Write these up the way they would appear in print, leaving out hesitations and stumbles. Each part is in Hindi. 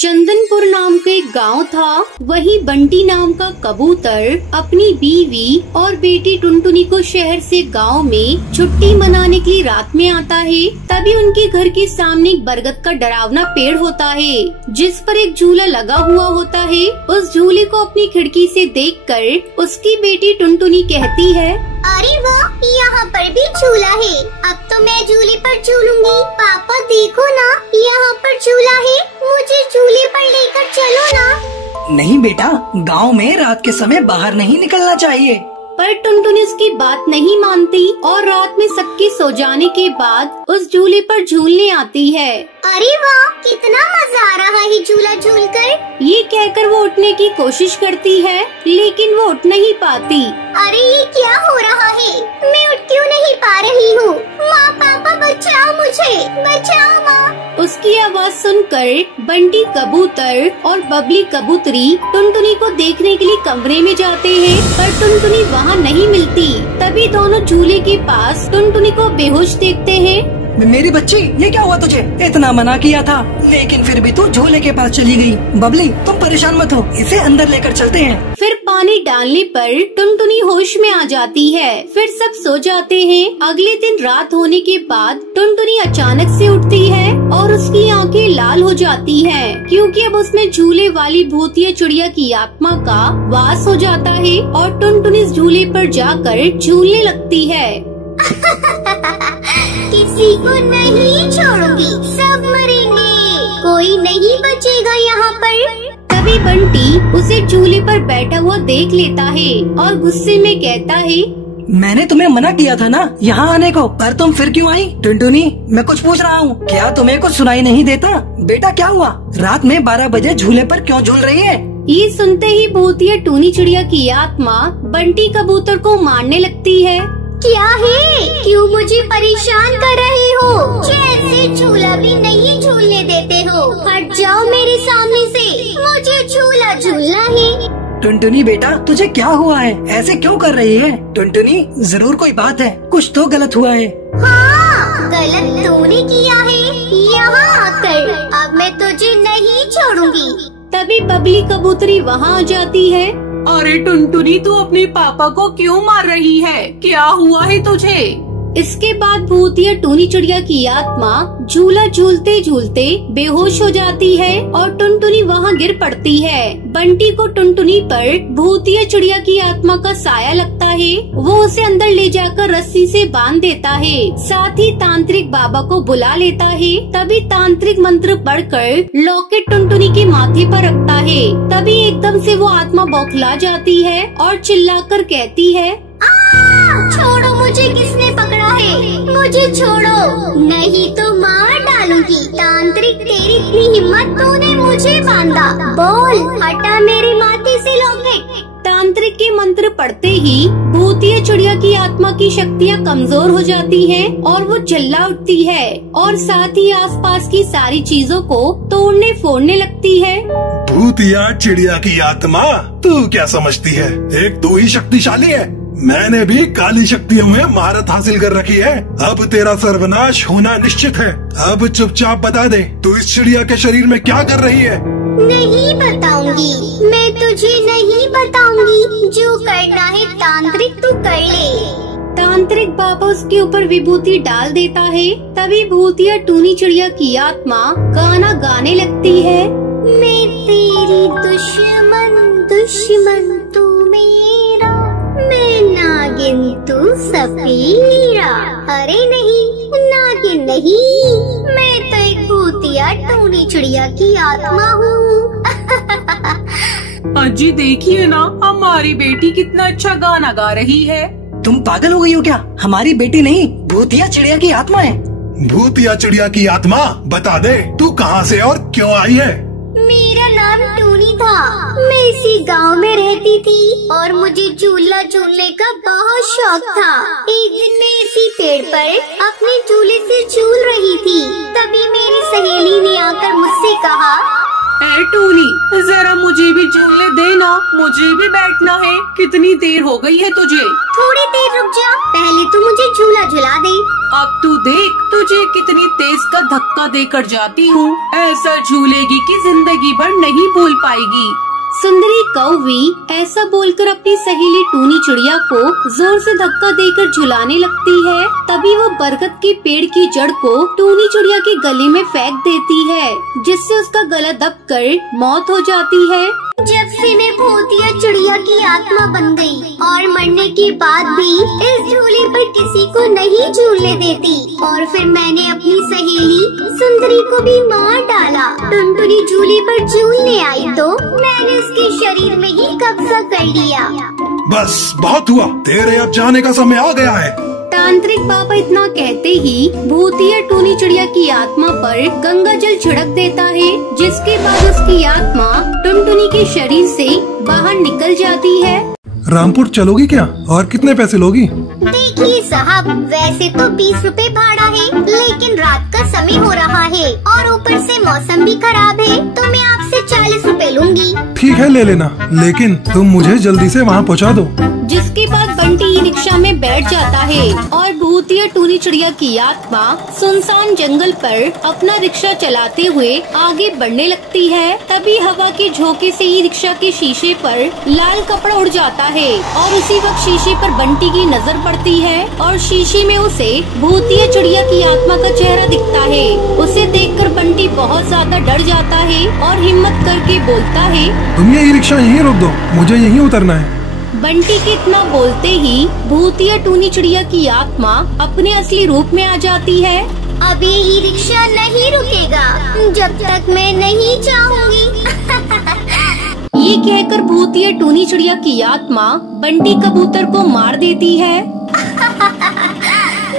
चंदनपुर नाम का एक गांव था। वहीं बंटी नाम का कबूतर अपनी बीवी और बेटी टुनटुनी को शहर से गांव में छुट्टी मनाने के लिए रात में आता है। तभी उनके घर के सामने एक बरगद का डरावना पेड़ होता है, जिस पर एक झूला लगा हुआ होता है। उस झूले को अपनी खिड़की से देखकर उसकी बेटी टुनटुनी कहती है, अरे वाह, यहाँ पर भी झूला है। अब तो मैं झूले पर झूलूंगी। पापा देखो ना, यहाँ पर झूला है, मुझे झूले पर लेकर चलो ना। नहीं बेटा, गांव में रात के समय बाहर नहीं निकलना चाहिए। पर टुनटुनी उसकी बात नहीं मानती और रात में सबके सो जाने के बाद उस झूले पर झूलने आती है। अरे वाह, कितना मजा आ रहा है झूला झूलकर। ये कहकर वो उठने की कोशिश करती है, लेकिन वो उठ नहीं पाती। अरे ये क्या हो रहा है, मैं उठ क्यों नहीं पा रही हूँ। माँ पापा बचाओ मुझे, बचाओ माँ। उसकी आवाज सुनकर बंटी कबूतर और बबली कबूतरी टुनटुनी को देखने के लिए कमरे में जाते हैं, पर टुनटुनी वहाँ नहीं मिलती। तभी दोनों झूले के पास टुनटुनी को बेहोश देखते हैं। मेरी बच्ची, ये क्या हुआ तुझे? इतना मना किया था, लेकिन फिर भी तू झूले के पास चली गई। बबली, तुम परेशान मत हो, इसे अंदर लेकर चलते हैं। फिर पानी डालने पर टुनटुनी होश में आ जाती है। फिर सब सो जाते हैं। अगले दिन रात होने के बाद टुनटुनी अचानक से उठती है और उसकी आंखें लाल हो जाती हैं, क्योंकि अब उसमें झूले वाली भूतिया चिड़िया की आत्मा का वास हो जाता है और टुनटुनी इस झूले पर जाकर झूलने लगती है। किसी को नहीं छोड़ूंगी, सब मरेंगे, कोई नहीं बचेगा यहाँ पर। तभी बंटी उसे झूले पर बैठा हुआ देख लेता है और गुस्से में कहता है, मैंने तुम्हें मना किया था ना यहाँ आने को, पर तुम फिर क्यों आई? टुनटुनी, मैं कुछ पूछ रहा हूँ, क्या तुम्हें कुछ सुनाई नहीं देता? बेटा क्या हुआ? रात में 12 बजे झूले पर क्यों झूल रही है? ये सुनते ही भूतिया टूनी चिड़िया की आत्मा बंटी कबूतर को मारने लगती है। क्या है, क्यों मुझे परेशान कर रहे हो? जैसे झूला भी नहीं झूलने देते हो। हट जाओ मेरे सामने से, मुझे झूला झूलना है। टुनटुनी बेटा, तुझे क्या हुआ है? ऐसे क्यों कर रही है? टुनटुनी, जरूर कोई बात है, कुछ तो गलत हुआ है। हाँ, गलत तूने किया है यहाँ आकर। अब मैं तुझे नहीं छोड़ूंगी। तभी बबली कबूतरी वहाँ आ जाती है। अरे टुनटुनी, तू अपने पापा को क्यों मार रही है? क्या हुआ है तुझे? इसके बाद भूतिया टूनी चिड़िया की आत्मा झूला झूलते झूलते बेहोश हो जाती है और टुनटुनी वहाँ गिर पड़ती है। बंटी को टुनटुनी पर भूतिया चिड़िया की आत्मा का साया लगता है। वो उसे अंदर ले जाकर रस्सी से बांध देता है, साथ ही तांत्रिक बाबा को बुला लेता है। तभी तांत्रिक मंत्र पढ़कर लॉकेट टुनटुनी के माथे पर रखता है। तभी एकदम से वो आत्मा बौखला जाती है और चिल्लाकर कहती है, छोड़ो मुझे, किसने पकड़ा है? मुझे छोड़ो, नहीं तो मार डालूंगी। तांत्रिक, तेरी इतनी हिम्मत, तूने मुझे बांधा। बोल, हटा मेरे माथे से लॉकेट। तांत्रिक के मंत्र पढ़ते ही भूतिया चिड़िया की आत्मा की शक्तियाँ कमजोर हो जाती हैं और वो चिल्ला उठती है और साथ ही आसपास की सारी चीजों को तोड़ने फोड़ने लगती है। भूतिया चिड़िया की आत्मा, तू क्या समझती है? एक तू ही शक्तिशाली है। मैंने भी काली शक्तियों में महारत हासिल कर रखी है। अब तेरा सर्वनाश होना निश्चित है। अब चुपचाप बता दे, तू इस चिड़िया के शरीर में क्या कर रही है? नहीं बताऊंगी, मैं तुझे नहीं बताऊंगी। जो करना है तांत्रिक, तू कर ले। तांत्रिक बाबा उसके ऊपर विभूति डाल देता है। तभी भूतिया टूनी चिड़िया की आत्मा गाना गाने लगती है। मैं तेरी दुश्मन, दुश्मन तू मेरा, मैं नागिन तू सपेरा। अरे नहीं, नागिन नहीं, मैं तो एक भूतिया टूनी चिड़िया की आत्मा हूँ। अजी देखिए ना, हमारी बेटी कितना अच्छा गाना गा रही है। तुम पागल हो गई हो क्या? हमारी बेटी नहीं, भूतिया चिड़िया की आत्मा है। भूतिया चिड़िया की आत्मा, बता दे तू कहाँ से और क्यों आई है? मेरा नाम टूनी था। मैं इसी गांव में रहती थी और मुझे झूला झूलने का बहुत शौक था। एक दिन मैं इसी पेड़ पर अपने झूले से झूल रही थी। तभी मेरी सहेली ने आकर मुझसे कहा, ए टूनी, जरा मुझे भी झूलने देना, मुझे भी बैठना है। कितनी देर हो गई है तुझे? थोड़ी देर रुक जा, पहले तू मुझे झूला झुला दे। अब तू देख, तुझे कितनी तेज का धक्का धक्का देकर जाती हूँ। ऐसा झूलेगी कि जिंदगी भर नहीं भूल पाएगी। सुंदरी कौवी ऐसा बोलकर अपनी सहेली टूनी चिड़िया को जोर से धक्का देकर झुलाने लगती है। तभी वो बरगद के पेड़ की जड़ को टूनी चिड़िया के गले में फेंक देती है, जिससे उसका गला दबकर मौत हो जाती है। जब से मैं भूतिया चिड़िया की आत्मा बन गई और मरने के बाद भी इस झूले पर किसी को नहीं झूलने देती, और फिर मैंने अपनी सहेली सुंदरी को भी मार डाला। टुनटुनी झूले पर झूलने आई तो मैंने उसके शरीर में ही कब्जा कर लिया। बस बहुत हुआ, तेरे अब जाने का समय आ गया है। तांत्रिक बाबा इतना कहते ही भूतिया टूनी चिड़िया की आत्मा पर गंगा जल छिड़क देता है, जिसके बाद उसकी आत्मा टुनटुनी के शरीर से बाहर निकल जाती है। रामपुर चलोगी क्या और कितने पैसे लोगी? देखिए साहब, वैसे तो 20 रुपए भाड़ा है, लेकिन रात का समय हो रहा है और ऊपर से मौसम भी खराब है, तो मैं आपसे 40 रुपए लूंगी। ठीक है, ले लेना, लेकिन तुम मुझे जल्दी से वहाँ पहुँचा दो। जिसके बाद बंटी ई रिक्शा में बैठ जाता है और भूतिया टूनी चिड़िया की आत्मा सुनसान जंगल पर अपना रिक्शा चलाते हुए आगे बढ़ने लगती है। तभी हवा के झोंके से ई रिक्शा के शीशे पर लाल कपड़ा उड़ जाता है और उसी वक्त शीशे पर बंटी की नजर पड़ती है और शीशे में उसे भूतिया चिड़िया की आत्मा का चेहरा दिखता है। उसे देखकर बंटी बहुत ज्यादा डर जाता है और हिम्मत करके बोलता है, तुम ये ई रिक्शा यहीं रोक दो, मुझे यहीं उतरना है। बंटी के इतना बोलते ही भूतिया टूनी चिड़िया की आत्मा अपने असली रूप में आ जाती है। अभी ये रिक्शा नहीं रुकेगा जब तक मैं नहीं चाहूँगी। ये कहकर भूतिया टूनी चिड़िया की आत्मा बंटी कबूतर को मार देती है।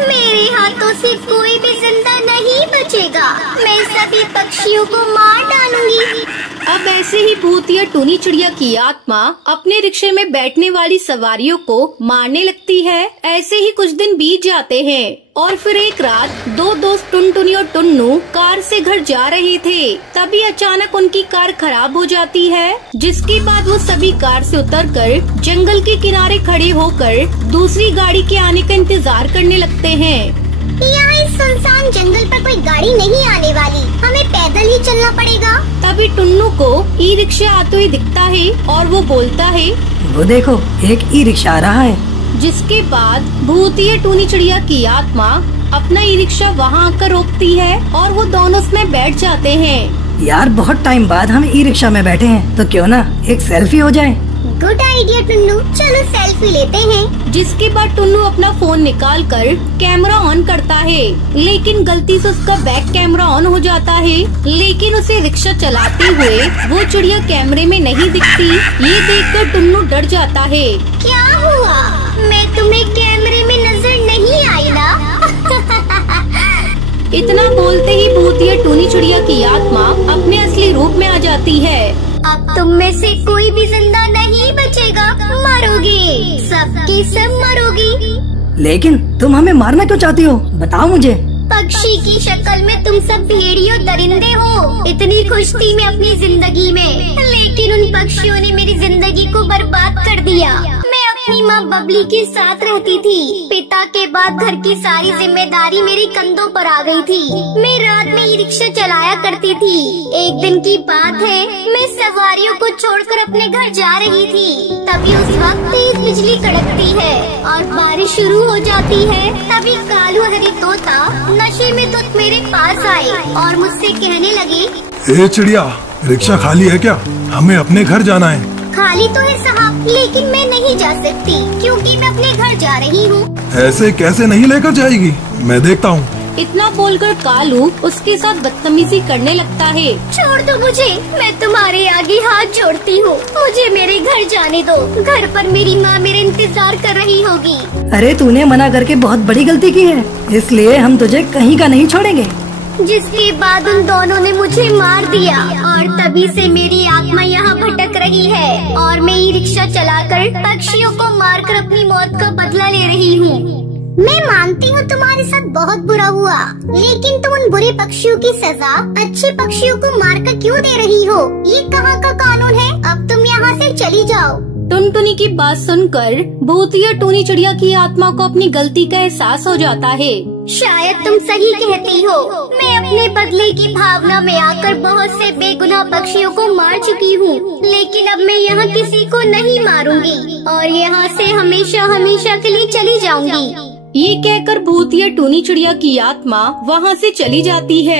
मेरे हाथों से कोई भी जिंदा नहीं बचेगा, मैं सभी पक्षियों को मार डालूंगी। अब ऐसे ही भूतिया टूनी चिड़िया की आत्मा अपने रिक्शे में बैठने वाली सवारियों को मारने लगती है। ऐसे ही कुछ दिन बीत जाते हैं और फिर एक रात दो दोस्त टुनटुनी और टुन्नू कार से घर जा रहे थे। तभी अचानक उनकी कार खराब हो जाती है, जिसके बाद वो सभी कार से उतरकर जंगल के किनारे खड़े होकर दूसरी गाड़ी के आने का इंतजार करने लगते हैं। यहाँ इस सुनसान जंगल पर कोई गाड़ी नहीं आने वाली, हमें पैदल ही चलना पड़ेगा। तभी टुन्नू को ई रिक्शा आते हुए दिखता है और वो बोलता है, वो देखो एक ई रिक्शा आ रहा है। जिसके बाद भूतिया टूनी चिड़िया की आत्मा अपना ई रिक्शा वहाँ आकर रोकती है और वो दोनों उसमें बैठ जाते हैं। यार बहुत टाइम बाद हम ई रिक्शा में बैठे हैं, तो क्यों ना एक सेल्फी हो जाए। गुड आइडिया टुन्नू, चलो सेल्फी लेते हैं। जिसके बाद टुन्नू अपना फोन निकाल कर कैमरा ऑन करता है, लेकिन गलती से उसका बैक कैमरा ऑन हो जाता है। लेकिन उसे रिक्शा चलाते हुए वो चिड़िया कैमरे में नहीं दिखती। ये देखकर टुन्नू डर जाता है। क्या हुआ, मैं तुम्हें कैमरे में नजर नहीं आई ना? इतना बोलते ही भूतिया टूनी चिड़िया की आत्मा अपने असली रूप में आ जाती है। अब तुम में से कोई भी जिंदा नहीं बचेगा, मरोगे, सबके सब मरोगे। लेकिन तुम हमें मारना क्यों चाहती हो, बताओ मुझे। पक्षी की शक्ल में तुम सब भेड़ियों दरिंदे हो। इतनी खुश थी मैं अपनी जिंदगी में, लेकिन उन पक्षियों ने मेरी जिंदगी को बर्बाद कर दिया। मैं अपनी माँ बबली के साथ रहती थी। पिता के बाद घर की सारी जिम्मेदारी मेरे कंधों पर आ गई थी। मैं रात में ई रिक्शा चलाया करती थी। एक दिन की बात है, मैं सवारियों को छोड़कर अपने घर जा रही थी। तभी उस वक्त तेज बिजली कड़कती है और बारिश शुरू हो जाती है। तभी कालू हरी तोता नशे में तो मेरे पास आए और मुझसे कहने लगे, ए चिड़िया, रिक्शा खाली है क्या? हमें अपने घर जाना है। खाली तो है साहब, लेकिन मैं नहीं जा सकती क्योंकि मैं अपने घर जा रही हूँ। ऐसे कैसे नहीं लेकर जाएगी, मैं देखता हूँ। इतना बोलकर कालू उसके साथ बदतमीजी करने लगता है। छोड़ दो मुझे, मैं तुम्हारे आगे हाथ जोड़ती हूँ। मुझे मेरे घर जाने दो, घर पर मेरी माँ मेरे इंतजार कर रही होगी। अरे तूने मना करके बहुत बड़ी गलती की है, इसलिए हम तुझे कहीं का नहीं छोड़ेंगे। जिसके बाद उन दोनों ने मुझे मार दिया और तभी से मेरी आत्मा यहाँ भटक रही है और मैं ई रिक्शा चलाकर पक्षियों को मारकर अपनी मौत का बदला ले रही हूँ। मैं मानती हूँ तुम्हारे साथ बहुत बुरा हुआ, लेकिन तुम उन बुरे पक्षियों की सजा अच्छे पक्षियों को मारकर क्यों दे रही हो? ये कहाँ का कानून है? अब तुम यहाँ से चली जाओ। टुनटुनी की बात सुनकर भूतिया टूनी चिड़िया की आत्मा को अपनी गलती का एहसास हो जाता है। शायद तुम सही कहती हो, मैं अपने बदले की भावना में आकर बहुत से बेगुनाह पक्षियों को मार चुकी हूँ, लेकिन अब मैं यहाँ किसी को नहीं मारूंगी और यहाँ से हमेशा हमेशा के लिए चली जाऊंगी। ये कहकर भूतिया टूनी चिड़िया की आत्मा वहाँ से चली जाती है।